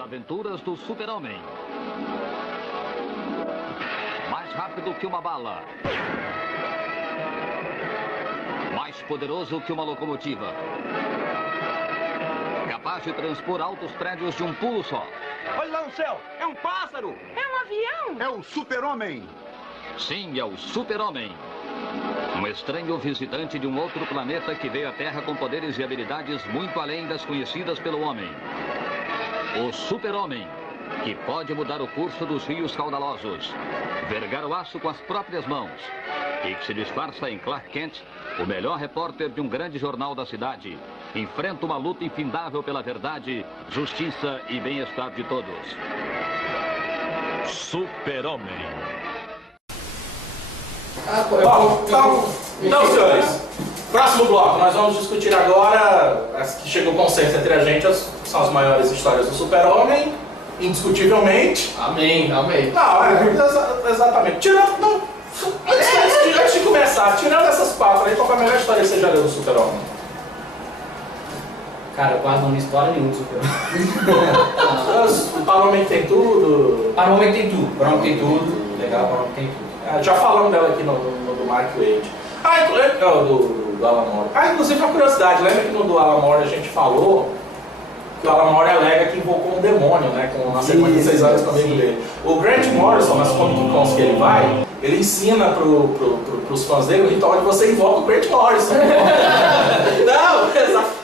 aventuras do Super-Homem. Mais rápido que uma bala. Mais poderoso que uma locomotiva. Capaz de transpor altos prédios de um pulo só. Olha lá no céu, é um pássaro! É um avião! É o Super-Homem! Sim, é o Super-Homem. Um estranho visitante de um outro planeta que veio à Terra com poderes e habilidades muito além das conhecidas pelo homem. O Super-Homem, que pode mudar o curso dos rios caudalosos, vergar o aço com as próprias mãos e que se disfarça em Clark Kent, o melhor repórter de um grande jornal da cidade, enfrenta uma luta infindável pela verdade, justiça e bem-estar de todos. Super-Homem. Então, senhores, próximo bloco, nós vamos discutir agora as que chegou consenso entre a gente, são as maiores histórias do Super-Homem, indiscutivelmente. Amém, amém. Não, exatamente. Tirando, antes de começar, tirando essas quatro aí, qual foi a melhor história que você já leu do Super-Homem? Cara, eu quase não li história nenhuma do Super-Homem. O Para-Homem tem tudo. Para-Homem tem tudo, Para-Homem tem tudo. Legal, Para-Homem tem tudo. Já falamos dela aqui no do Mark Waid. Do Alan Moore. Inclusive uma curiosidade, lembra que no do Alan Moore a gente falou que o Alan Moore alega que invocou um demônio, né, com uma sequência de 6 horas com o amigo dele. O Grant Morrison, nas Comic Cons que ele vai, ele ensina pros fãs dele o ritual de você invoca o Grant Morrison. Não, exato.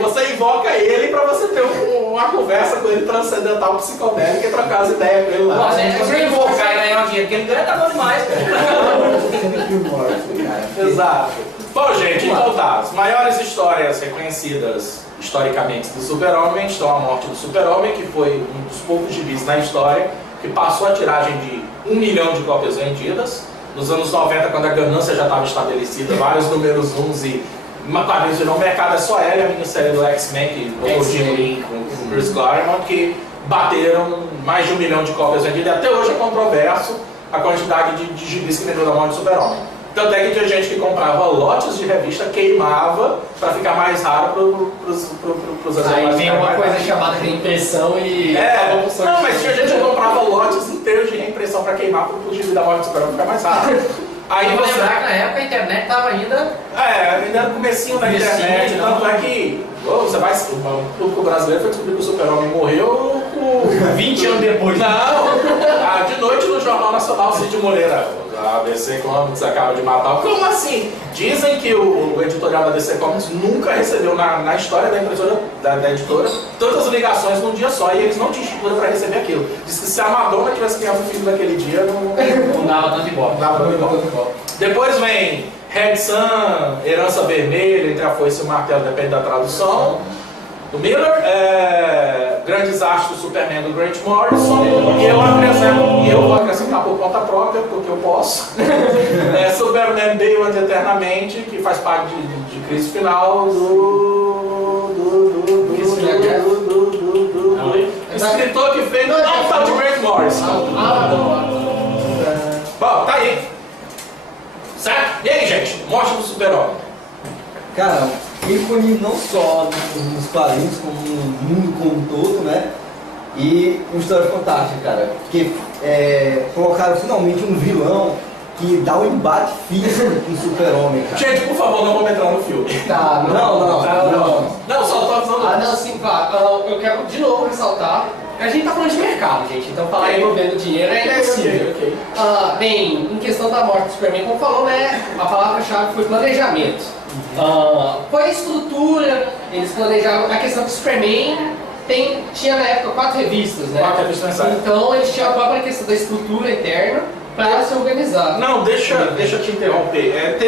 Você invoca ele pra você ter uma conversa com ele transcendental psicodélica e trocar as ideias com ele lá. Nossa, se você invocar e ganhar um dinheiro que ele ganha, tá bom demais, cara. Exato. Bom, gente, então tá. As maiores histórias reconhecidas historicamente do Super-Homem estão a morte do Super-Homem, que foi um dos poucos gibis na história que passou a tiragem de 1 milhão de cópias vendidas. Nos anos 90, quando a ganância já estava estabelecida, vários números 1 e uma quadrinha no mercado é só ela e a minissérie do X-Men, que botou o Jim Lee com o Chris Claremont, que bateram mais de 1 milhão de cópias vendidas. E até hoje é controverso a quantidade de gibis que vendeu da morte do Super-Homem. Tanto é que tinha gente que comprava lotes de revista, queimava para ficar mais raro pros Aí vem uma coisa chamada reimpressão e... Não, mas tinha gente que comprava lotes inteiros de reimpressão para queimar para o gibi da morte do Super-Homem ficar mais raro. Aí você lembrar que na época a internet tava ainda... ainda no comecinho da internet, tanto é que você vai... O público brasileiro foi descobrir que o Super-Homem morreu com... 20 anos depois. Não! De noite no Jornal Nacional, Cid Moreira, a DC Comics acaba de matar. Como assim? Dizem que o editorial da DC Comics nunca recebeu na história da impressora, da editora, tantas ligações num dia só, e eles não tinham estrutura para receber aquilo. Diz que se a Madonna tivesse criado o filho daquele dia, não dava tanto igual. Depois vem Red Sun, Herança Vermelha, entre a foice e o martelo, depende da tradução. Do Miller, Grandes Astros do Superman do Grant Morrison, e eu vou acrescentar por conta própria, porque eu posso. Superman Beyond Eternamente, que faz parte de Crise Final do escritor que fez não tá de Grant Morrison. Bom, tá aí. Certo? E aí, gente? Morte do Super-Homem. Cara, ícone não só nos quadrinhos, como no mundo como um todo, né? E uma história fantástica, cara. Porque colocaram finalmente um vilão que dá um embate físico com o Super-Homem, cara. Gente, por favor, não vou entrar no filme. Tá, Não, só tô avisando. não, sim, claro. Eu quero de novo ressaltar. A gente tá falando de mercado, gente. Então falar envolvendo dinheiro é impossível. Ok. Bem, em questão da morte do Superman, como falou, né? A palavra-chave foi planejamento. Foi a estrutura, eles planejavam. A questão do Superman tinha na época 4 revistas, né? 4 revistas mensais. Então eles tinham a própria questão da estrutura interna para se organizar. Não, deixa eu te interromper.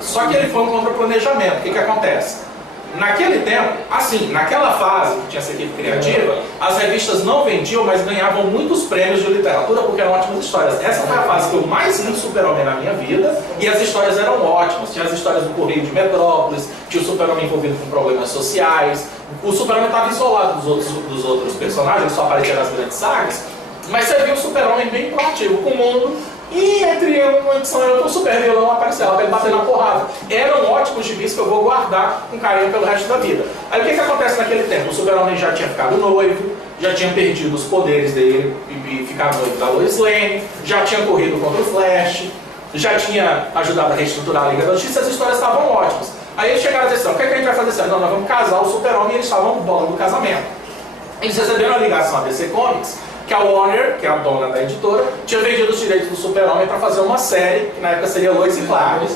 Só que ele foi um contra-planejamento. O que acontece? Naquele tempo, assim, naquela fase que tinha essa equipe criativa, as revistas não vendiam, mas ganhavam muitos prêmios de literatura porque eram ótimas histórias. Essa foi a fase que eu mais li Super-Homem na minha vida e as histórias eram ótimas. Tinha as histórias do Correio de Metrópolis, tinha o Super-Homem envolvido com problemas sociais. O Super-Homem estava isolado dos outros personagens, só aparecia nas grandes sagas, mas você viu o Super-Homem bem proativo com o mundo. E entre uma edição e outra, o super vilão apareceu, pra ele bater na porrada. Eram ótimos gibis que eu vou guardar com carinho pelo resto da vida. Aí o que acontece naquele tempo? O Super-Homem já tinha ficado noivo, já tinha perdido os poderes dele e ficado noivo da Lois Lane, já tinha corrido contra o Flash, já tinha ajudado a reestruturar a Liga da Justiça, as histórias estavam ótimas. Aí eles chegaram a dizer, o que a gente vai fazer assim? Não, nós vamos casar o Super-Homem e eles estavam bolando do casamento. Eles receberam a ligação a DC Comics, que a Warner, que é a dona da editora, tinha vendido os direitos do Super-Homem para fazer uma série, que na época seria Lois e Clark.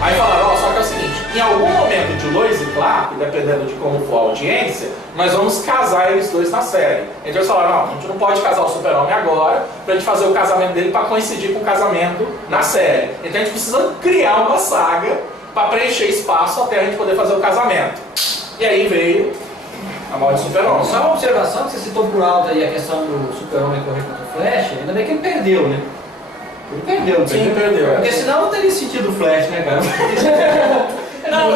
Aí falaram, só que é o seguinte, em algum momento de Lois e Clark, dependendo de como for a audiência, nós vamos casar eles dois na série. Então eles falaram, não, a gente não pode casar o Super-Homem agora, pra gente fazer o casamento dele para coincidir com o casamento na série. Então a gente precisa criar uma saga para preencher espaço até a gente poder fazer o casamento. E aí veio a morte do Super-Homem. Só uma observação, que você citou por alto aí a questão do Super-Homem correr contra o Flash, ainda bem que ele perdeu, né? Ele perdeu, Sim, perdeu. Porque senão não teria sentido o Flash, né, cara? Não,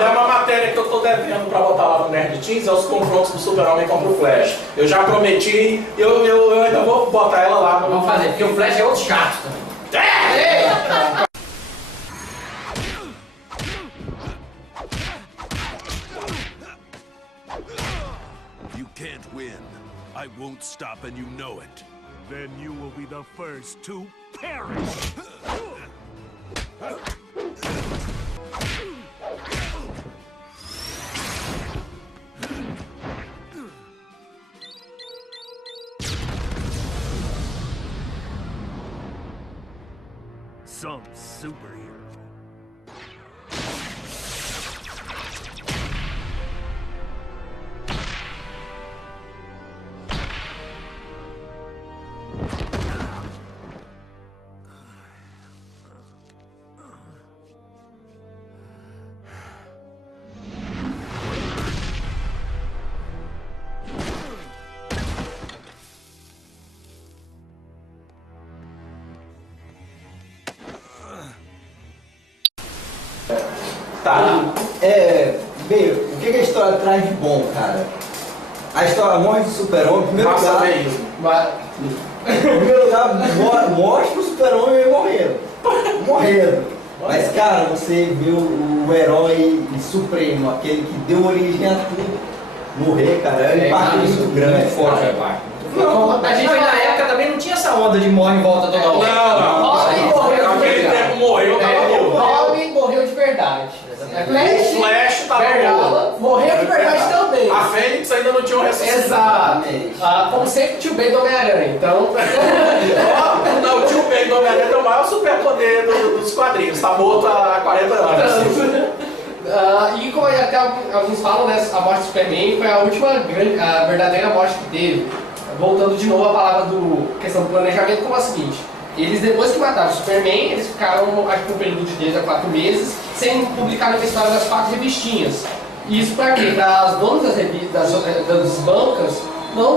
é uma matéria que eu estou devendo para botar lá no Nerd Teens, é os confrontos do Super-Homem contra o Flash. Eu já prometi, eu ainda vou botar ela lá no... Vamos fazer, porque o Flash é outro chato também. You can't win. I won't stop and you know it. Then you will be the first to perish. Some superhero. Tá. Bem, o que a história traz de bom, cara? A história morre do Super-Homem, em primeiro Massa lugar. mesmo. Em primeiro lugar, mostra o Super-Homem morrendo. Mas, cara, você viu o herói supremo, aquele que deu origem a tudo, morrer, cara, é um impacto muito grande. Forte, a gente na época também não tinha essa onda de morre em volta toda hora. Robin morreu de Aquele verdade. tempo morreu, tava morto. Robin morreu de verdade. O Flash tava morto. Bernala morreu de verdade também. A Fênix ainda não tinha um ressuscitado. Exatamente. Como sempre, tio Ben do Homem-Aranha, então... Não, o tio Ben do Homem-Aranha tem o maior superpoder dos quadrinhos, tá morto há 40 anos. E como até alguns falam, né, a morte do Superman foi a última a verdadeira morte que teve. Voltando de novo à palavra do questão do planejamento, como é o seguinte: eles, depois que mataram o Superman, eles ficaram, acho que um período de 3 a 4 meses sem publicar uma história das 4 revistinhas. Isso pra quê? Para as donas das revistas, das bancas, não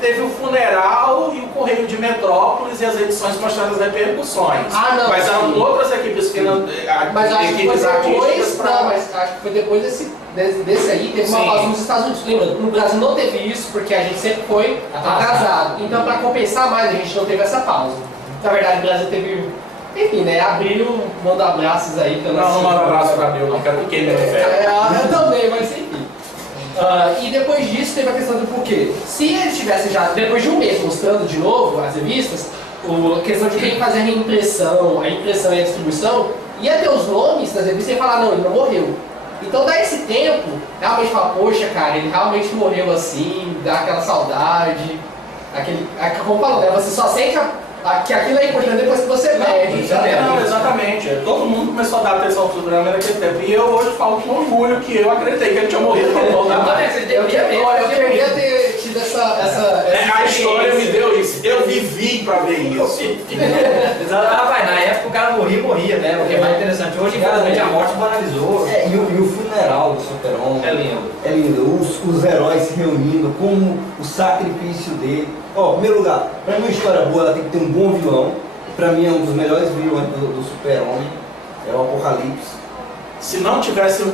Teve o funeral e o Correio de Metrópolis e as edições mostrando as repercussões. Não, mas eram sim. outras equipes que não. Mas acho que foi equipes artísticas depois, não, mas acho que foi depois desse aí, teve uma Sim. pausa nos Estados Unidos. Lembra? No Brasil não teve isso, porque a gente sempre foi atrasado. Então, para compensar mais, a gente não teve essa pausa. Na verdade, o Brasil teve, enfim, né? Abril, manda abraços aí. Não manda abraço pra Abril, não, quero que queime no inferno. Eu também, mas enfim. E depois disso teve a questão do porquê. Se eles tivessem já, depois de um mês, mostrando de novo as revistas, a questão de quem fazer a reimpressão, a impressão e a distribuição, ia ter os nomes das revistas e ia falar, não, ele não morreu. Então dá esse tempo, realmente fala, poxa cara, ele realmente morreu assim, dá aquela saudade, como falou, né, você só sente que aquilo é importante depois que você perde. Não, exatamente. Todo mundo começou a dar atenção ao Superman naquele tempo. E eu hoje falo com orgulho que eu acreditei que ele tinha morrido. Eu queria ter tido essa A história me deu isso. Eu vivi pra ver isso. Rapaz, na época o cara morria, né? O que é mais interessante. Hoje, infelizmente, a morte banalizou. E o funeral do Super-Homem É lindo. É lindo. Os heróis se reunindo, como o sacrifício dele. Em primeiro lugar, pra mim uma história boa, ela tem que ter um bom vilão. Pra mim é um dos melhores vilões do Super-Homem. É o Apocalipse. Se não tivesse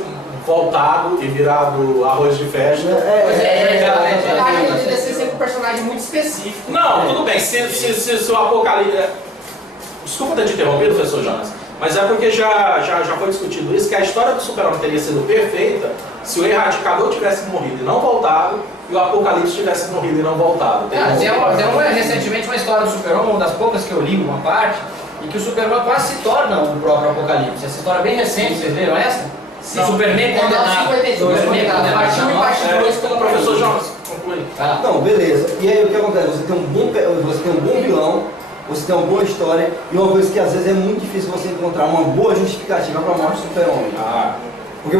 voltado e virado arroz de festa... Eu acho que ele devia ser sempre um personagem muito específico. Não, tudo bem. Se o Apocalipse... Desculpa ter te interrompido, professor Jonas. Mas é porque já foi discutido isso, que a história do Super-Homem teria sido perfeita se o Erradicador tivesse morrido e não voltado, e o Apocalipse tivesse morrido e não voltado. Recentemente uma história do Super-Homem, uma das poucas que eu li, uma parte, e que o Super-Homem quase se torna o próprio Apocalipse. Essa história é bem recente, vocês viram essa? Sim. Superman condenado. Superman condenado. Pelo professor Jones, conclui. Não, beleza. E aí o que acontece? Você tem um bom vilão, você tem uma boa história, e uma coisa que às vezes é muito difícil você encontrar uma boa justificativa para a morte do Super-Homem. Porque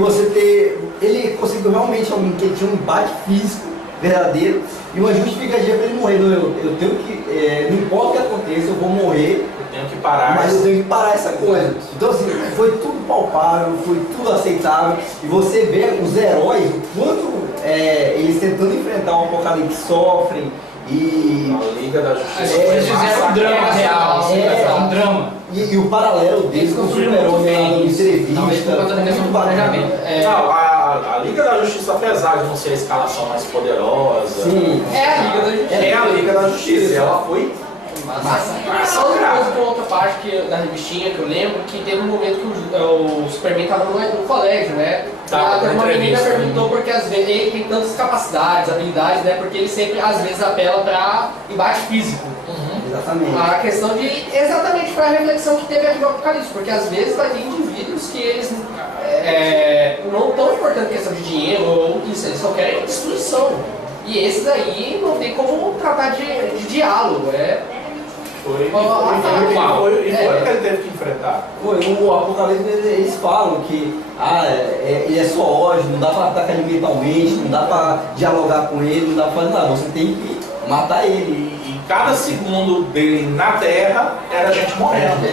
ele conseguiu realmente alguém que tinha um embate físico verdadeiro e uma justificativa para ele morrer. Eu tenho que, não importa o que aconteça, eu vou morrer. Eu tenho que parar. Mas eu tenho que parar essa coisa. Então assim, foi tudo palpável, foi tudo aceitável. E você vê os heróis, o quanto eles tentando enfrentar o Apocalipse sofrem. E a Liga da Justiça. Eles fizeram um drama real, um drama. E o paralelo deles com o Super-Homem em entrevista. Não, planejamento. A Liga da Justiça, apesar de não ser a escalação mais poderosa, sim, é a Liga da Justiça. É a Liga da Justiça. E ela foi Só uma coisa com outra parte da revistinha que eu lembro, que teve um momento que o Superman estava no colégio, né? Tá, uma menina perguntou porque às vezes ele tem tantas capacidades, habilidades, né? Porque ele sempre às vezes apela para embate físico. Exatamente. A questão de exatamente para a reflexão que teve aqui no Apocalipse, porque às vezes vai ter indivíduos que eles não estão importando questão de dinheiro ou isso, eles só querem destruição. E esses aí não tem como tratar de diálogo. Foi porque ele teve que enfrentar. O Apocalipse, eles falam que ele é só ódio, não dá pra atacar ele mentalmente, não dá pra dialogar com ele, não dá pra fazer nada, você tem que matar ele. E cada segundo dele na Terra era gente morrendo.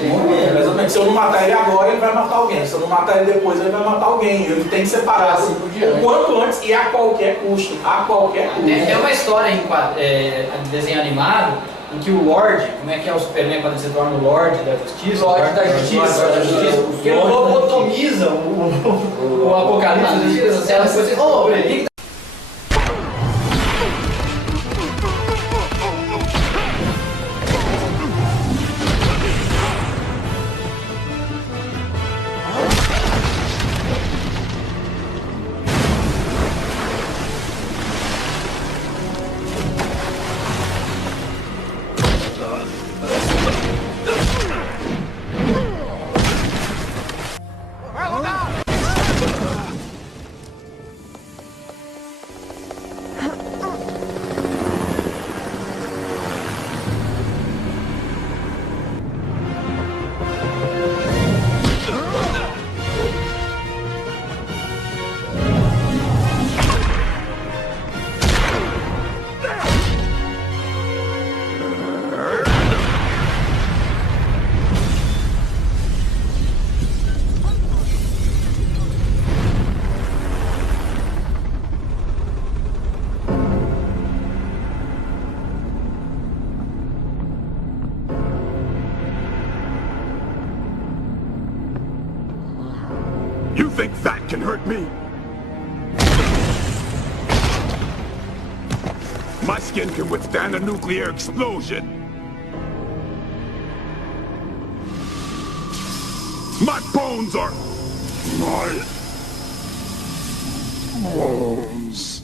Exatamente. Se eu não matar ele agora, ele vai matar alguém. Se eu não matar ele depois, ele vai matar alguém. Ele tem que separar assim, o quanto antes e a qualquer custo. A qualquer custo. Tem uma história em desenho animado em que o Lorde, como é que é o Superman quando ele se torna o Lorde da Justiça? Lorde da Justiça. Porque ele lobotomiza o Apocalipse da Justiça. Ela coisa. You think that can hurt me? My skin can withstand a nuclear explosion. My bones are... my... bones.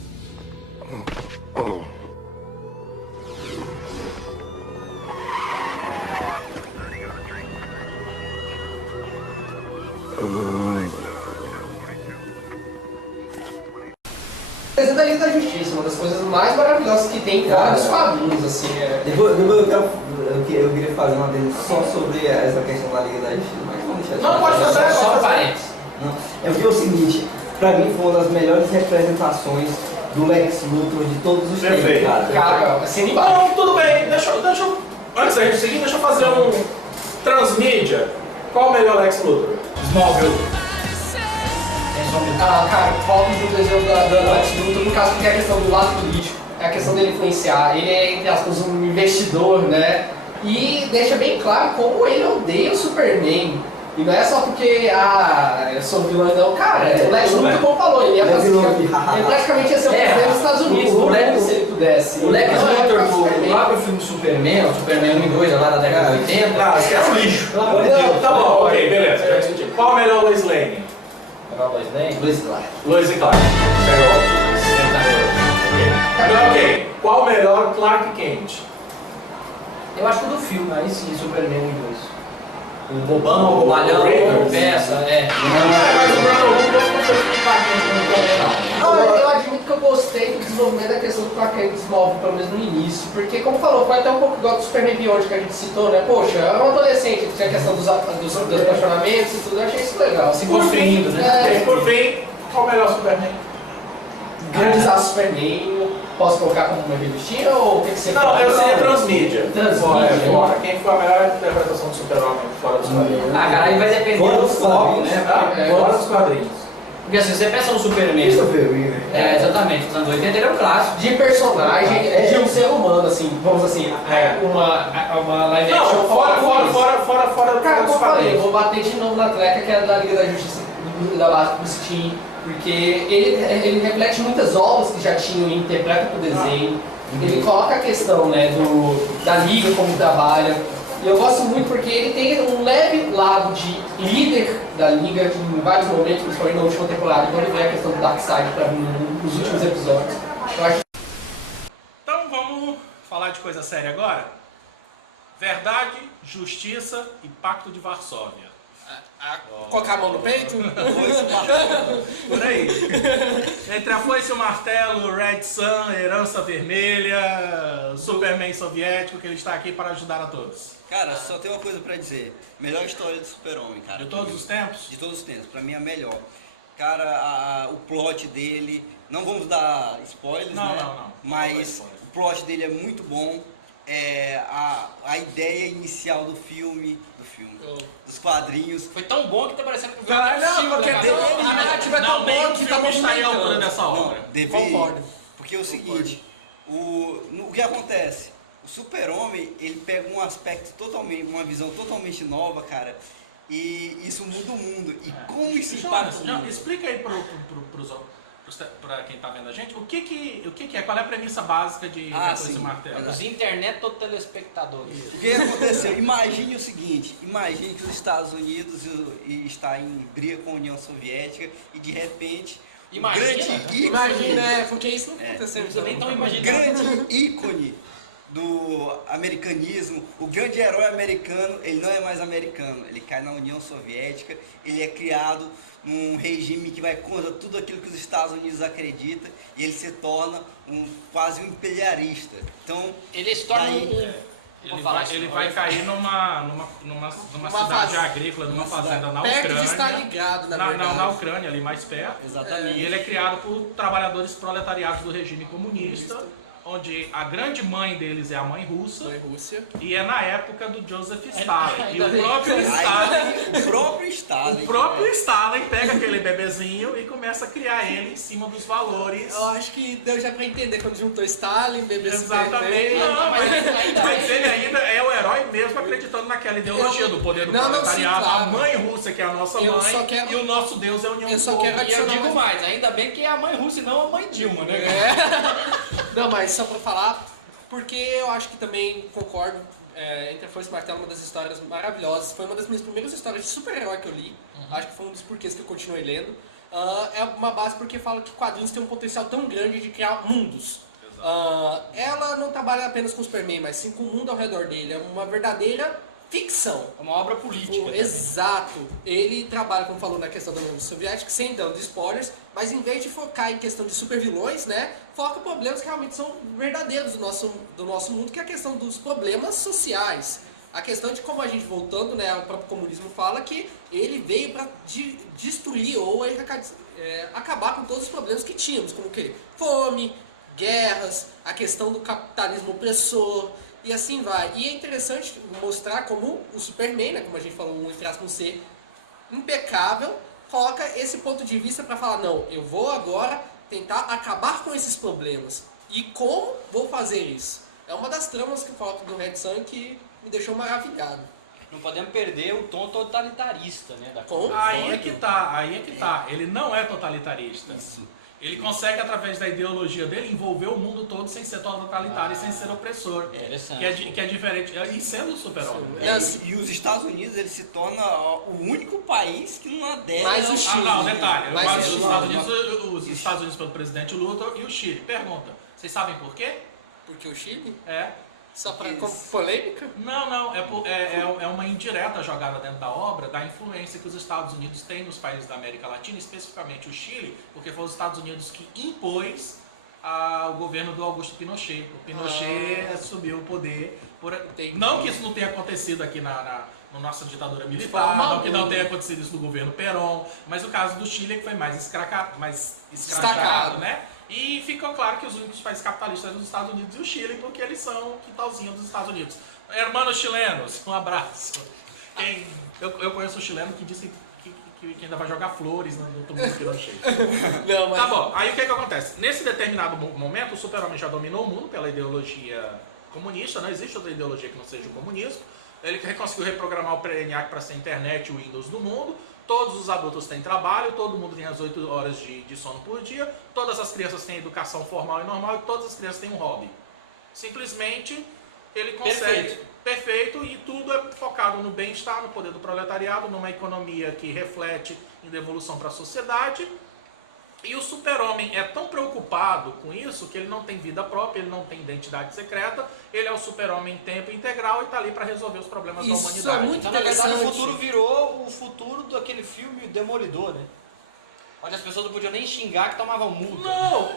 Da Liga da Justiça, uma das coisas mais maravilhosas que tem fora dos quadrinhos, assim. Depois eu queria fazer uma dele só sobre essa questão da Liga da Justiça, mas vamos deixar. Não, pode fazer, Só parênteses. É porque é o seguinte, pra mim foi uma das melhores representações do Lex Luthor de todos os tempos, Perfeito. cara. Assim embaixo. Não, tudo bem. Deixa eu... Antes da gente seguir, deixa eu fazer um transmídia. Qual o melhor Lex Luthor? Smallville. Cara, falta de um desenho da Lex Luthor, no caso que é a questão do lado político, é a questão dele influenciar, ele é, entre aspas, um investidor, né? E deixa bem claro como ele odeia o Superman. E não é só porque, eu sou vilão, não. Cara, o Lex Luthor, como falou, ele praticamente ia ser o presidente dos Estados Unidos, se ele pudesse. O Lex Luthor do próprio filme do Superman, o Superman 1 e 2 lá da década de 80. Ah, você é um lixo. Pelo amor de Deus. Tá bom, ok, beleza. Já discuti. Qual a melhor Lois Lane? Melhor Lois Lane? Luiz Clark. Lois e Clark. Ok. Qual o melhor Clark Kent? Eu acho que o do filme, aí sim, Superman 1 e 2. O bobão, o malhão, Raiders. peça, é. Mas o Brandon Lee não foi o Clark Kent não. Não, eu admito que eu gostei do desenvolvimento da questão do Clark Kent Smallville, pelo menos no início, porque, como falou, foi até um pouco igual do Superman Beyond que a gente citou, né? Poxa, é um adolescente, tinha a questão dos apaixonamentos e tudo, eu achei isso legal. Se construindo, né? E por fim, qual o melhor Superman? Grandes aços Superman, posso colocar como uma revistinha ou tem que ser... Não, eu seria transmídia. Transmídia. Fora. Quem foi a melhor interpretação do Super-Homem fora dos quadrinhos? Ah, cara, aí vai depender Fora do dos foco, quadrinhos. né? Fora dos quadrinhos. Porque assim, você pensa no Superman. Christopher Reeve. Exatamente, nos anos 80 ele é um clássico. De personagem, de um ser humano, assim, vamos assim, uma live action Não, fora Cara, como dos eu falei, eu quadrinhos. vou bater de novo na treca que é da Liga da Justiça da base do Steam, porque ele reflete muitas obras que já tinham e interpreta com o desenho. Ele coloca a questão, né, da Liga como trabalha. E eu gosto muito porque ele tem um leve lado de líder da Liga em vários momentos, principalmente na última temporada, quando vem a questão do Darkseid para mim nos últimos episódios. Eu acho. Então vamos falar de coisa séria agora? Verdade, Justiça e Pacto de Varsóvia. Colocar a mão no peito? Por aí. Entre a foice e o martelo, Red Sun, Herança Vermelha, Superman soviético, que ele está aqui para ajudar a todos. Cara, só tem uma coisa pra dizer. Melhor história do Super-Homem, cara. De todos os tempos? De todos os tempos. Pra mim é a melhor. Cara, o plot dele... Não vamos dar spoilers, Não, né? não. Não Mas vou dar spoilers. o plot dele é muito bom. A ideia inicial do filme, dos quadrinhos. Foi tão bom que tá parecendo que Não, porque a narrativa é tão boa que tá filme estaria à altura movimentando. dessa obra. Deveria. Concordo. Porque é o seguinte, o que acontece? O Super-Homem, ele pega um aspecto totalmente, uma visão totalmente nova, cara, e isso muda o mundo. E como isso impacta o mundo? Explica aí para quem tá vendo a gente, o que é, qual é a premissa básica de Foice e Martelo? Os internet ou telespectadores. O que aconteceu? Imagine o seguinte, imagine que os Estados Unidos está em briga com a União Soviética e de repente Imagina, porque isso não aconteceu. grande ícone do americanismo, o grande herói americano, ele não é mais americano, ele cai na União Soviética, ele é criado num regime que vai contra tudo aquilo que os Estados Unidos acreditam e ele se torna quase um imperialista. Então, Ele se torna Ele vai cair numa cidade agrícola, numa fazenda na perto Ucrânia. de estar ligado, na Ucrânia, ali mais perto. exatamente. E ele é criado por trabalhadores proletariados do regime comunista, onde a grande mãe deles é a mãe russa. E é na época do Joseph Stalin. E o próprio Stalin pega aquele bebezinho e começa a criar ele em cima dos valores. Eu acho que deu já pra entender quando juntou Stalin, bebê. Exatamente. Não, mas ele ainda é o herói mesmo acreditando naquela ideologia do poder do proletariado. Sim, claro. A mãe russa que é a nossa mãe e o nosso Deus é a União Soviética. E eu digo mais, ainda bem que é a mãe Rússia e não a mãe Dilma, né? Não, mas só pra falar, porque eu acho que também concordo, Entre a Foice e o Martelo é uma das histórias maravilhosas, foi uma das minhas primeiras histórias de super-herói que eu li, acho que foi um dos porquês que eu continuei lendo. É uma base porque fala que quadrinhos têm um potencial tão grande de criar mundos. Ela não trabalha apenas com o Superman, mas sim com o mundo ao redor dele, é uma verdadeira ficção. É uma obra política. Exato. Ele trabalha, como falou, na questão da União Soviética, sem dando spoilers, mas em vez de focar em questão de supervilões, né, foca em problemas que realmente são verdadeiros do nosso mundo, que é a questão dos problemas sociais. A questão de como a gente, voltando, né, o próprio comunismo fala que ele veio para destruir ou acabar com todos os problemas que tínhamos, como que fome, guerras, a questão do capitalismo opressor, e assim vai. E é interessante mostrar como o Superman, né, como a gente falou, entre aspas, um ser impecável, coloca esse ponto de vista para falar, não, eu vou agora tentar acabar com esses problemas. E como vou fazer isso? É uma das tramas que eu coloco do Red Sun que me deixou maravilhado. Não podemos perder o tom totalitarista, né? Aí é que tá. Ele não é totalitarista. Isso. Ele consegue, através da ideologia dele, envolver o mundo todo sem ser totalitário e sem ser opressor. Interessante. Que é diferente. E sendo o super-homem. E os Estados Unidos, ele se torna o único país que não adere Mais o Chile. Detalhe. Mas Os o Estados Unidos pelo presidente Luthor e o Chile. Pergunta, vocês sabem por quê? Porque o Chile? É. Só pra polêmica? Não. É uma indireta jogada dentro da obra da influência que os Estados Unidos têm nos países da América Latina, especificamente o Chile, porque foi os Estados Unidos que impôs o governo do Augusto Pinochet. O Pinochet subiu o poder. Não que isso não tenha acontecido aqui na nossa ditadura militar, não que não tenha acontecido isso no governo Perón, mas o caso do Chile é que foi mais escrachado, né? E ficou claro que os únicos países capitalistas são os Estados Unidos e o Chile, porque eles são o quintalzinho dos Estados Unidos. Hermanos chilenos, um abraço. Eu conheço um chileno que disse que ainda vai jogar flores no túmulo do Pinochet. Não, mas... Tá bom, aí o que acontece? Nesse determinado momento, o super-homem já dominou o mundo pela ideologia comunista, não existe outra ideologia que não seja o comunismo. Ele conseguiu reprogramar o ENIAC para ser a internet e o Windows do mundo. Todos os adultos têm trabalho, todo mundo tem as 8 horas de sono por dia, todas as crianças têm educação formal e normal e todas as crianças têm um hobby. Simplesmente ele consegue. Perfeito, e tudo é focado no bem-estar, no poder do proletariado, numa economia que reflete em devolução para a sociedade. E o super-homem é tão preocupado com isso que ele não tem vida própria, ele não tem identidade secreta, ele é o super-homem em tempo integral e está ali para resolver os problemas da humanidade. Isso é muito Então, na verdade, o interessante. futuro virou o futuro daquele filme Demolidor, né? Onde as pessoas não podiam nem xingar que tomavam multa. Não,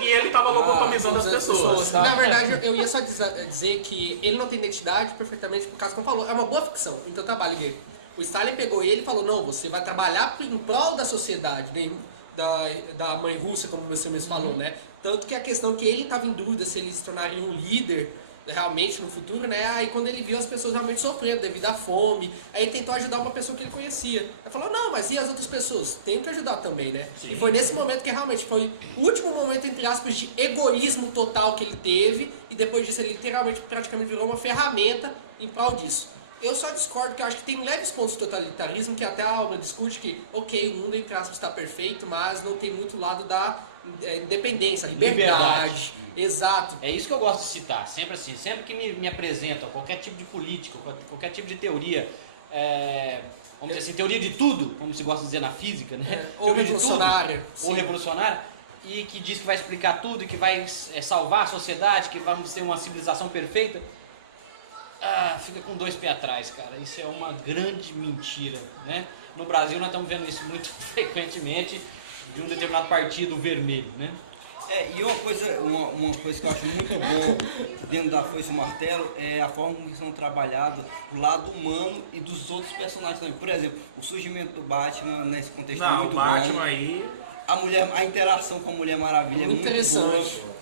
e ele estava lobotomizando as pessoas. Na verdade, eu ia só dizer que ele não tem identidade perfeitamente por causa que eu falou. É uma boa ficção, então trabalho dele. O Stalin pegou ele e falou, não, você vai trabalhar em prol da sociedade, né? Da mãe russa, como você mesmo falou, né? Tanto que a questão que ele estava em dúvida se ele se tornaria um líder realmente no futuro, né? Aí quando ele viu as pessoas realmente sofrendo devido à fome, aí ele tentou ajudar uma pessoa que ele conhecia. Ele falou, não, mas e as outras pessoas? Tem que ajudar também, né? Sim. E foi nesse momento que realmente foi o último momento, entre aspas, de egoísmo total que ele teve, e depois disso ele literalmente praticamente virou uma ferramenta em prol disso. Eu só discordo que eu acho que tem leves pontos de totalitarismo, que até a obra discute que, ok, o mundo entre aspas está perfeito, mas não tem muito lado da independência, liberdade. Exato. É isso que eu gosto de citar, sempre assim, sempre que me apresentam qualquer tipo de política, qualquer tipo de teoria, vamos dizer assim, teoria de tudo, como se gosta de dizer na física, né? Ou revolucionária. Ou revolucionária, e que diz que vai explicar tudo, e que vai salvar a sociedade, que vamos ter uma civilização perfeita. Fica com 2 pés atrás, cara. Isso é uma grande mentira, né? No Brasil nós estamos vendo isso muito frequentemente de um determinado partido vermelho, né? E uma coisa que eu acho muito boa dentro da Foice e o Martelo é a forma como são trabalhados o lado humano e dos outros personagens também. Por exemplo, o surgimento do Batman nesse contexto é muito o Batman bom. aí... A interação com a Mulher Maravilha é muito interessante. boa.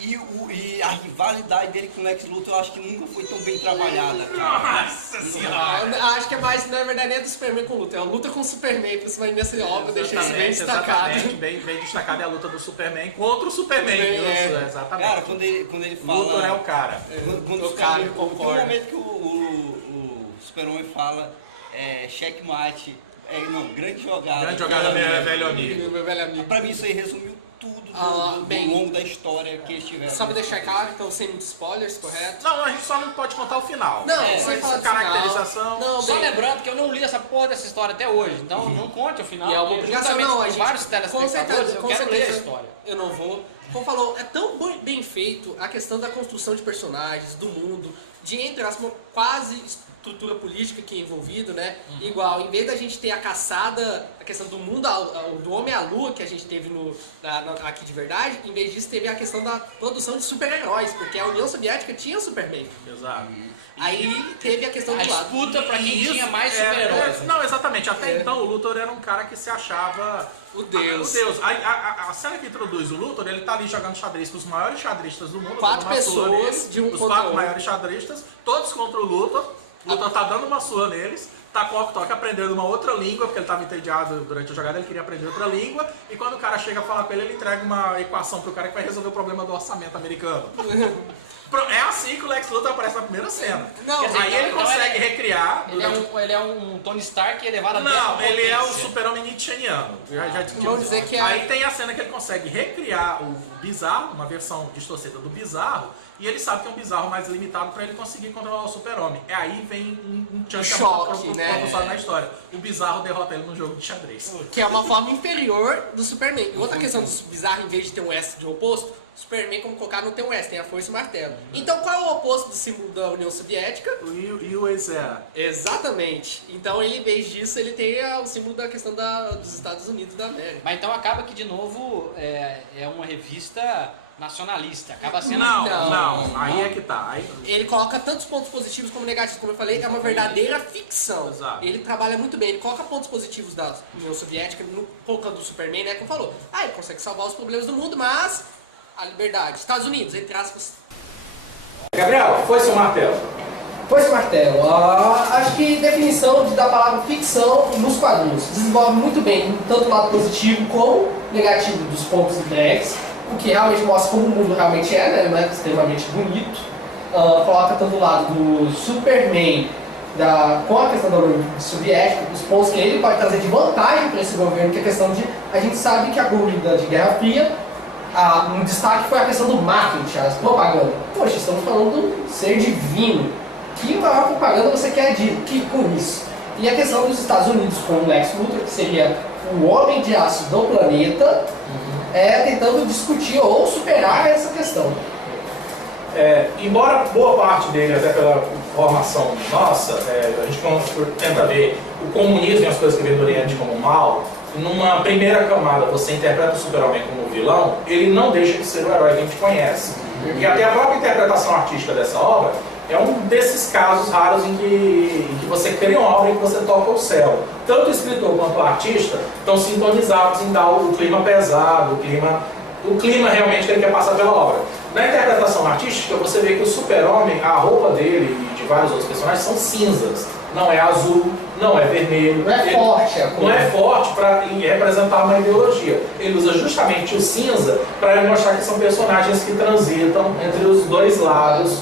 E a rivalidade dele com o Lex Luthor eu acho que nunca foi tão bem trabalhada, cara. Nossa senhora! Eu acho que é mais, na verdade, nem é do Superman com o Luthor, é a luta com o Superman, principalmente nessa obra, eu deixei isso bem destacado. Exatamente, bem destacado é a luta do Superman contra o Superman. Exatamente. Cara, quando ele fala... Luthor é o cara. Quando o cara, tem um momento que o Super-Homem fala checkmate, grande jogada. Grande jogada, meu velho amigo. Meu velho amigo. Pra mim isso aí resumiu tudo bem, do longo da história que eles tiveram. Só pra deixar claro, então sem muitos spoilers, correto? Não, a gente só não pode contar o final. Não, sem falar do caracterização. Não, Só lembrando que eu não li essa porra dessa história até hoje, então não conte o final. E é uma obrigação, justamente não, por a gente, vários telespectadores, eu quero ler a história. Eu não vou. Como falou, é tão bem feito a questão da construção de personagens, do mundo, de entre aspas, quase estrutura política que é envolvido, né? Igual, em vez da gente ter a caçada, a questão do mundo, do homem à lua que a gente teve aqui de verdade, em vez disso teve a questão da produção de super-heróis, porque a União Soviética tinha o Superman. Exato. Aí teve a questão A do lado. disputa pra quem tinha mais super-heróis. Não, exatamente. Até então o Luthor era um cara que se achava O Deus. A cena que introduz o Luthor, ele tá ali jogando xadrez com os maiores xadristas do mundo. 4 dando uma surra pessoas neles, de um os contra 4 um. maiores xadristas, todos contra o Luthor. O Luthor tá dando uma surra neles. Tá com o Octok aprendendo uma outra língua, porque ele estava entediado durante a jogada, ele queria aprender outra língua, e quando o cara chega a falar com ele, ele entrega uma equação pro cara que vai resolver o problema do orçamento americano. É assim que o Lex Luthor aparece na primeira cena. Não, Aí ele consegue recriar. Ele é um Tony Stark elevado a Não, ele é o potência. super-homem nietzscheaniano. Já Vamos dizer que Aí tem a cena que ele consegue recriar o Bizarro, uma versão distorcida do Bizarro, e ele sabe que é um Bizarro mais limitado pra ele conseguir controlar o super-homem. Aí vem um choque, né? na história. O Bizarro derrota ele num jogo de xadrez. Que é uma forma inferior do Superman. E outra questão do Bizarro, em vez de ter um S de oposto, Superman, como colocar, não tem um S, tem a força e o martelo. Então qual é o oposto do símbolo da União Soviética? O USA. Exatamente. Então ele, em vez disso, ele tem o símbolo da questão dos Estados Unidos da América. Mas então acaba que, de novo, é uma revista nacionalista. Acaba sendo... Não. Aí é que tá. Aí... Ele coloca tantos pontos positivos como negativos, como eu falei, é uma verdadeira ficção. Exato. Ele trabalha muito bem, ele coloca pontos positivos da União Soviética, no pouco do Superman, né, como falou. Ele consegue salvar os problemas do mundo, mas a liberdade. Estados Unidos, entre aspas. Gabriel, foi seu martelo? Pois, Martelo, acho que definição da palavra ficção nos quadrinhos desenvolve muito bem tanto o lado positivo como negativo dos pontos entregues, o que realmente mostra como o mundo realmente é, né, extremamente bonito. Coloca tanto o lado do Superman com a questão da União Soviética, os pontos que ele pode trazer de vantagem para esse governo, que é a questão de... A gente sabe que a corrida de Guerra Fria, um destaque foi a questão do marketing, as propagandas. Poxa, estamos falando do ser divino. Que maior propaganda você quer com isso? E a questão dos Estados Unidos com o Lex Luthor, que seria o homem de aço do planeta, tentando discutir ou superar essa questão. Embora boa parte dele, até pela formação nossa, a gente tenta ver o comunismo e as coisas que vêm do Oriente como mal, numa primeira camada você interpreta o Super-Homem como vilão, ele não deixa de ser o herói que a gente conhece. E até a própria interpretação artística dessa obra é um desses casos raros em que você cria uma obra em que você toca o céu. Tanto o escritor quanto o artista estão sintonizados em dar o clima pesado, o clima realmente que ele quer passar pela obra. Na interpretação artística, você vê que o Super-Homem, a roupa dele e de vários outros personagens são cinzas. Não é azul, não é vermelho. Não é forte. Não é forte para representar uma ideologia. Ele usa justamente o cinza para mostrar que são personagens que transitam entre os dois lados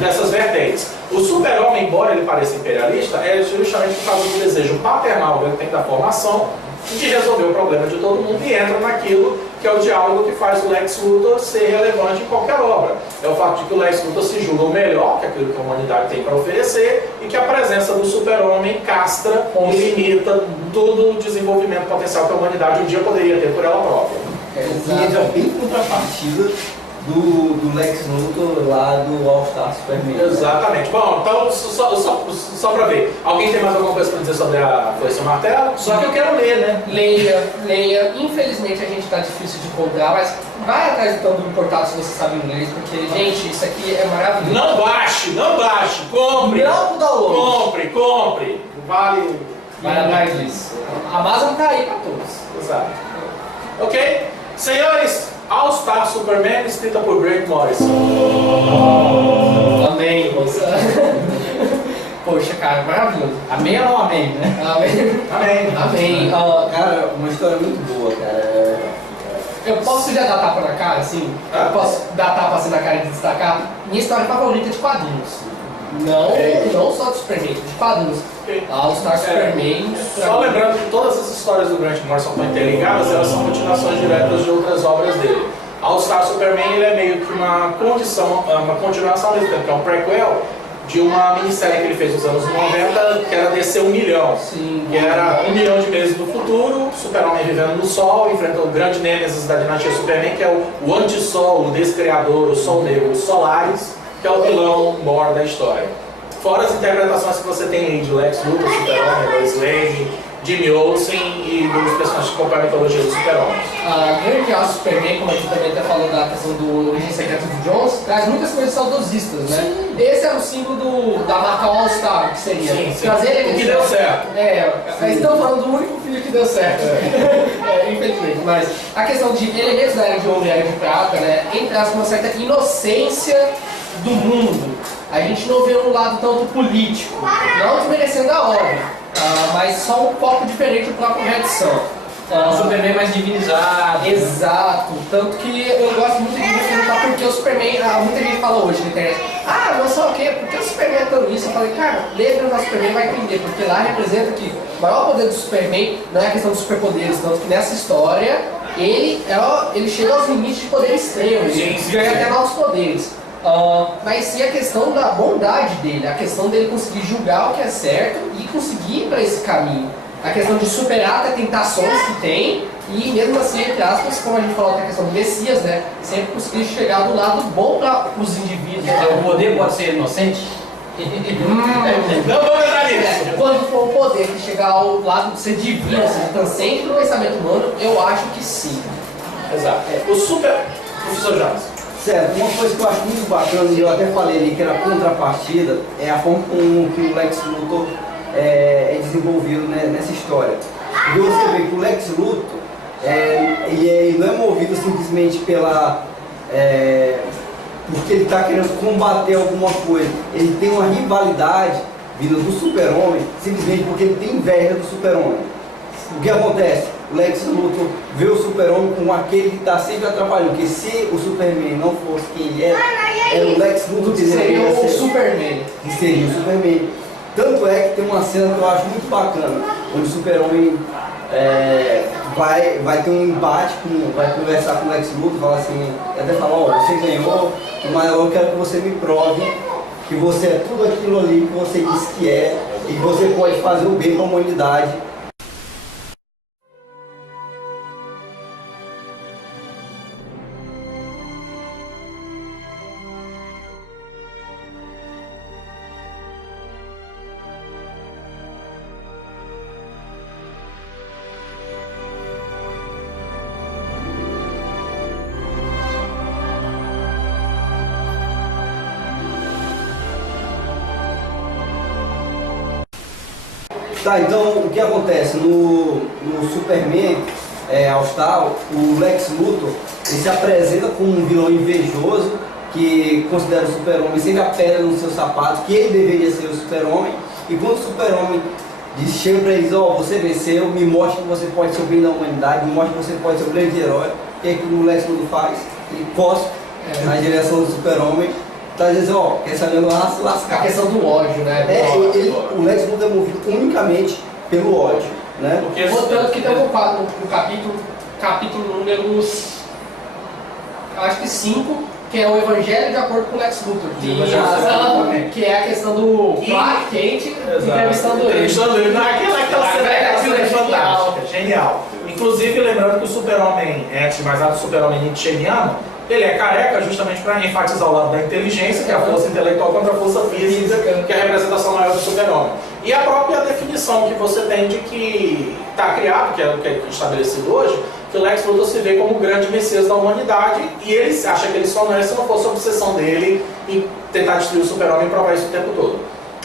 dessas vertentes. O Super-Homem, embora ele pareça imperialista, é justamente por causa do desejo paternal que ele tem da formação de resolver o problema de todo mundo e entra naquilo que é o diálogo que faz o Lex Luthor ser relevante em qualquer obra. É o fato de que o Lex Luthor se julga o melhor que aquilo que a humanidade tem para oferecer e que a presença do Super-Homem castra e limita todo o desenvolvimento potencial que a humanidade um dia poderia ter por ela própria. E entra bem em contrapartida do Lex Luthor lá do All-Star Superman. Exatamente. Bom, então, só pra ver. Alguém tem mais alguma coisa pra dizer sobre a Foice e o Martelo? Só que eu quero ler, né? Leia. Infelizmente a gente tá difícil de encontrar, mas vai atrás do Tão Importado se você sabe inglês, porque, gente, isso aqui é maravilhoso. Não baixe, compre! Não pro download. Compre! Vai atrás disso. A Amazon tá aí pra todos. Exato. Ok? Senhores, All-Star Superman, escrita por Grant Morrison. Amém, moça. Poxa, cara, maravilhoso. Amém ou não amém, né? Amém. Cara, uma história muito boa, cara. Eu posso já dar tapa na cara, assim? Eu posso dar tapa assim na cara e destacar? Minha história favorita de quadrinhos. Não só de Superman, de quadrinhos. All-Star Superman. Só lembrando que todas as histórias do Grant Morrison estão interligadas, elas são continuações diretas de outras obras dele. All-Star Superman ele é meio que uma continuação ao mesmo tempo, que é um prequel de uma minissérie que ele fez nos anos 90, que era DC 1 milhão. Sim. Que era 1 milhão de meses no futuro, Super-Homem vivendo no Sol, enfrentando o grande nêmesis da dinastia Superman, que é o anti-Sol, o descriador, o Sol Negro, o Solaris, que é o vilão maior da história. Fora as interpretações que você tem aí de Lex Luthor, Super-Homem, Lois Lane, Jimmy Olsen e dos personagens que compõem a mitologia do Super-Homem. A grande aço Superman, como a gente também até falou da questão do Origem Secreta do Jones, traz muitas coisas saudosistas, né? Sim. Esse era o símbolo da marca All-Star, que seria. Sim. Trazer elementos. O que deu certo. Eles estão falando do único filho que deu certo. Infelizmente. Mas a questão de elementos da Era de Ouro e Era de Prata, né? Traz uma certa inocência do mundo. A gente não vê um lado tanto político, não desmerecendo a obra, mas só um pouco diferente do próprio Red Son. O Superman mais divinizado. Exato, tanto que eu gosto muito de me perguntar por que o Superman, muita gente fala hoje na internet, não sei o quê, por que o Superman é tão isso? Eu falei, cara, lê o Superman vai entender, porque lá representa que o maior poder do Superman não é a questão dos superpoderes, tanto que nessa história ele chega aos limites de poder extremo, ele ganha até novos poderes. Mas sim a questão da bondade dele, a questão dele conseguir julgar o que é certo e conseguir ir para esse caminho. A questão de superar até tentações que tem e mesmo assim, entre aspas, como a gente falou, tem a questão do Messias, né? Sempre conseguir chegar do lado bom para os indivíduos. O poder pode ser inocente? Não vou entrar nisso. Quando for o poder que chegar ao lado de ser divino, ou seja, transcende do pensamento humano, eu acho que sim. Exato. Professor Jones. Certo, uma coisa que eu acho muito bacana, e eu até falei ali que era contrapartida, é a forma como que o Lex Luthor é desenvolvido, né, nessa história. E você vê que o Lex Luthor ele não é movido simplesmente porque ele está querendo combater alguma coisa. Ele tem uma rivalidade vinda do Super-Homem, simplesmente porque ele tem inveja do Super-Homem. O que acontece? O Lex Luthor vê o Super-Homem como aquele que está sempre atrapalhando, porque se o Superman não fosse quem ele era o Lex Luthor que seria o Superman. Que seria o Superman. Tanto é que tem uma cena que eu acho muito bacana, onde o Super-Homem vai ter um embate, vai conversar com o Lex Luthor, fala assim, até falar, você ganhou, mas eu quero que você me prove que você é tudo aquilo ali que você disse que é, e que você pode fazer o bem para a humanidade. Tá, então o que acontece? No Superman All Star, o Lex Luthor ele se apresenta como um vilão invejoso que considera o Super-Homem sempre a pedra no seu sapato, que ele deveria ser o Super-Homem, e quando o Super-Homem chega pra eles, você venceu, me mostra que você pode ser o bem da humanidade, me mostra que você pode ser o grande herói, o que é que o Lex Luthor faz? Ele cospe na direção do Super-Homem. Tá dizendo, quer saber se lascar. A questão do ódio, né? O Lex Luthor é movido unicamente pelo ódio, né? Tanto que tem no capítulo números, acho que 5, que é o Evangelho de acordo com o Lex Luthor. Que é a questão do Clark Kent entrevistando ele. Aquela cena é fantástica, genial. Inclusive, lembrando que o Super-Homem, antes de mais nada, o Super-Homem nietzscheano, ele é careca justamente para enfatizar o lado da inteligência, que é a força intelectual contra a força física, que é a representação maior do Super-Homem. E a própria definição que você tem de que está criado, que é o que é estabelecido hoje, que o Lex Luthor se vê como o grande Messias da humanidade, e ele acha que ele só não é se não fosse a obsessão dele em tentar destruir o Super-Homem e provar isso o tempo todo.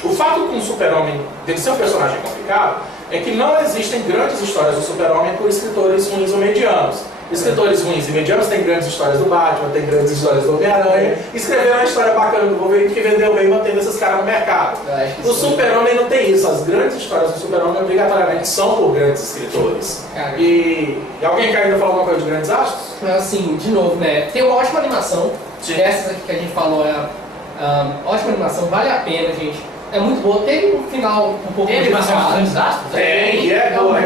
O fato com o Super-Homem dele ser um personagem complicado é que não existem grandes histórias do Super-Homem por escritores ruins ou medianos. Escritores ruins e medianos têm grandes histórias do Batman, tem grandes histórias do Homem-Aranha, escreveram uma história bacana do Wolverine que vendeu bem, mantendo esses caras no mercado. O Super-Homem não tem isso, as grandes histórias do Super-Homem obrigatoriamente são por grandes escritores. E alguém quer ainda falar alguma coisa de Grandes Astros? Assim, de novo, né? Tem uma ótima animação, essas aqui que a gente falou, ótima animação, vale a pena, gente. É muito boa, teve um final um pouco animação dos Grandes Astros?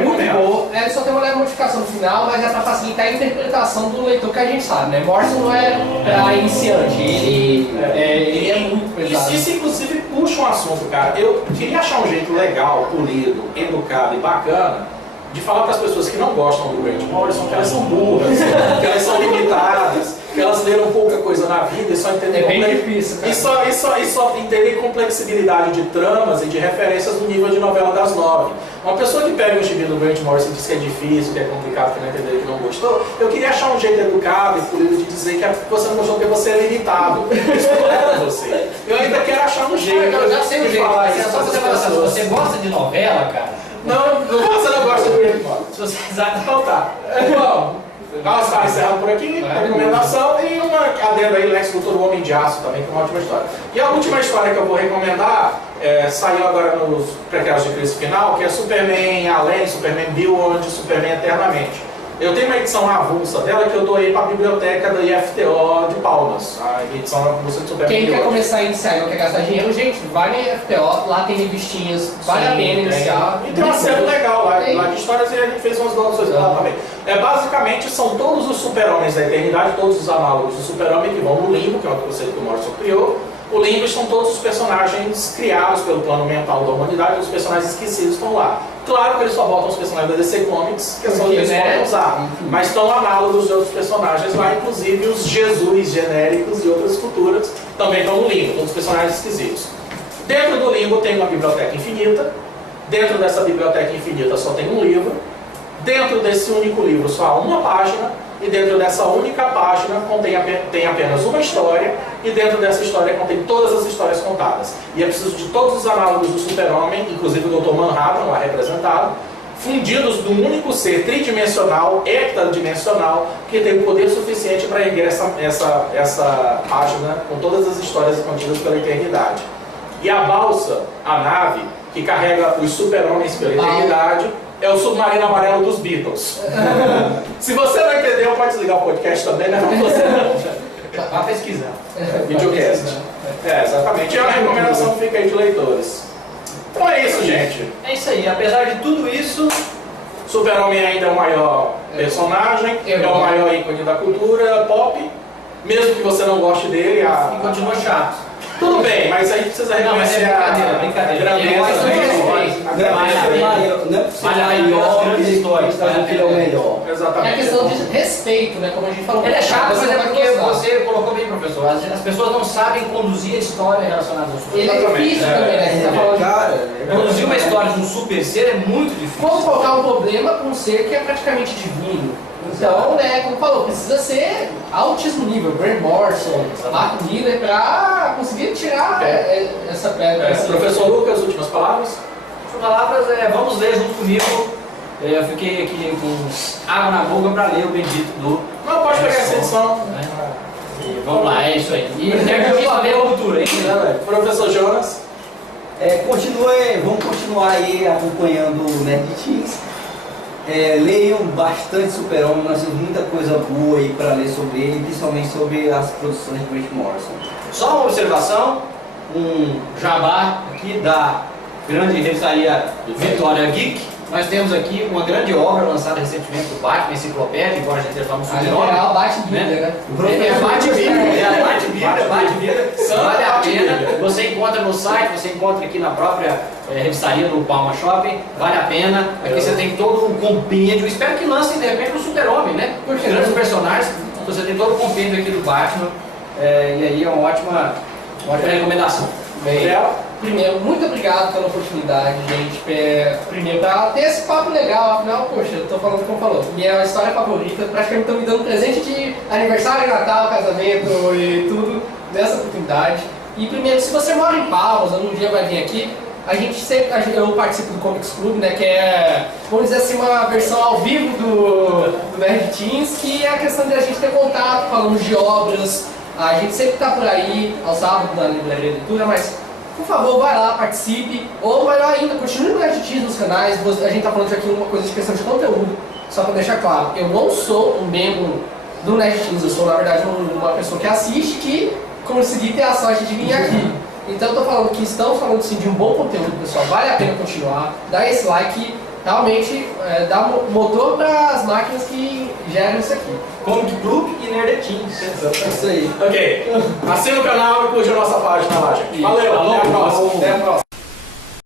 Muito boa. Só tem uma leve modificação no final, mas é para facilitar a interpretação do leitor, que a gente sabe, né? Morrison não é para iniciante, ele é muito pesado. Isso inclusive puxa um assunto, cara. Eu queria achar um jeito legal, polido, educado e bacana de falar para as pessoas que não gostam do Grant Morrison que elas são burras, que elas são limitadas, que elas leram pouca coisa na vida e só entendem difícil, cara. E só entendem complexibilidade de tramas e de referências no nível de novela das 9. Uma pessoa que pega um gibi do Grant Morrison e diz que é difícil, que é complicado, que não entendeu, que não gostou, eu queria achar um jeito educado e polido de dizer que você não gostou porque você é limitado. Isso não é pra você. Eu ainda quero achar um jeito. Eu já sei o de jeito, falar mas isso para as pessoas. você gosta de novela, cara? Não, você não gosta do Grant Morrison. Se você quiser, Então tá. Bom, nós estamos encerrando por aqui, recomendação e uma adenda aí, Lex Luthor, o Homem de Aço também, que é uma ótima história. E a última história que eu vou recomendar, saiu agora nos pré-créditos de crise final, que é Superman Além, Superman Beyond, Superman Eternamente. Eu tenho uma edição avulsa dela que eu doei para a biblioteca da IFTO de Palmas, a edição avulsa de Super Quem quer 2008. começar a iniciar e não quer gastar dinheiro, gente, vai na FTO, lá tem revistinhas, vale a pena iniciar. E tem um acervo legal lá de histórias e a gente fez umas doações lá também. Basicamente são todos os super-homens da eternidade, todos os análogos do super-homem que vão no limbo, que é o conceito que o Morrison criou. O limbo são todos os personagens criados pelo plano mental da humanidade, os personagens esquecidos estão lá. Claro que eles só botam os personagens da DC Comics, que são eles podem usar, mas estão análogos de outros personagens lá, inclusive os Jesus genéricos e outras futuras também estão no limbo, todos os personagens esquisitos. Dentro do limbo tem uma biblioteca infinita, dentro dessa biblioteca infinita só tem um livro, dentro desse único livro só há uma página, e dentro dessa única página tem apenas uma história, e dentro dessa história contém todas as histórias contadas. E é preciso de todos os análogos do super-homem, inclusive o Dr. Manhattan lá representado, fundidos num único ser tridimensional, heptadimensional, que tem o poder suficiente para erguer essa página com todas as histórias contidas pela eternidade. E a balsa, a nave, que carrega os super-homens pela eternidade, é o submarino amarelo dos Beatles. Se você não entendeu, pode desligar o podcast também, né? Vá pesquisar. Videocast. Exatamente. E a recomendação fica aí de leitores. Então é isso, gente. É isso aí. Apesar de tudo isso, Super-Homem ainda é o maior personagem, é o maior ícone da cultura pop. Mesmo que você não goste dele, e continua chato. tudo bem, mas aí precisa reconhecer a brincadeira. grandeza. Não é por ser maior que ele é o melhor. É a Exatamente. questão de respeito, né? Como a gente falou. Ele é chato, mas é vai porque gostar. você colocou bem, professor. As pessoas não sabem conduzir a história relacionada ao super. Ele é difícil também, né? Você tá falando de... Cara, Conduzir uma história de um super ser é muito difícil. Vamos colocar um problema com um ser que é praticamente divino. Então, né, como falou, precisa ser altíssimo nível, Grant Morrison, Mark Miller, pra conseguir tirar essa pedra. assim. Professor Lucas, últimas palavras? As palavras vamos ler junto comigo. Eu fiquei aqui com água na boca para ler o bendito do... Não, pode pegar essa edição. Né? E vamos lá, é isso aí. E quero saber a cultura, hein? Professor Jonas. Vamos continuar aí acompanhando o Nerd Teens. Leiam bastante Super-Homem, nós temos muita coisa boa aí para ler sobre ele, principalmente sobre as produções de Grant Morrison. Só uma observação, um jabá aqui da grande revistaria Vitória Geek. Nós temos aqui uma grande obra lançada recentemente do Batman, Enciclopédia, embora a gente esteja falando sobre Em geral, bate Bíblia, né? Bate-Bíblia, vale a pena. Você encontra no site, você encontra aqui na própria revistaria do Palma Shopping, vale a pena. Aqui você tem todo um compêndio, espero que lancem de repente o Super-Homem, né? Porque grandes personagens, você tem todo o compêndio aqui do Batman, e aí é uma ótima recomendação. Primeiro, muito obrigado pela oportunidade, gente. Primeiro, pra ter esse papo legal, afinal, poxa, eu tô falando como falou. Minha história favorita, praticamente estão me dando presente de aniversário, Natal, casamento e tudo nessa oportunidade. E primeiro, se você mora em Palmas, ou um dia vai vir aqui, eu participo do Comics Club, né, que é, vamos dizer assim, uma versão ao vivo do Nerd Teens, que é a questão de a gente ter contato, falando de obras. A gente sempre tá por aí, ao sábado, na livraria de leitura, mas por favor, vai lá, participe, ou melhor ainda, continue no Nerd Teens nos canais. A gente tá falando aqui uma coisa de questão de conteúdo, só pra deixar claro, eu não sou um membro do Nerd Teens, eu sou na verdade uma pessoa que assiste, que consegui ter a sorte de vir aqui. Então eu tô falando que estamos falando sim de um bom conteúdo, pessoal, vale a pena continuar, dá esse like, realmente dá motor para as máquinas que geram isso aqui. Comic Club e Nerd Teens. É isso aí. Ok. Assina o canal e curte a nossa página lá, gente. Valeu, até a próxima. Até a próxima.